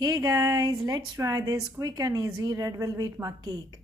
Hey guys, let's try this quick and easy red velvet mug cake.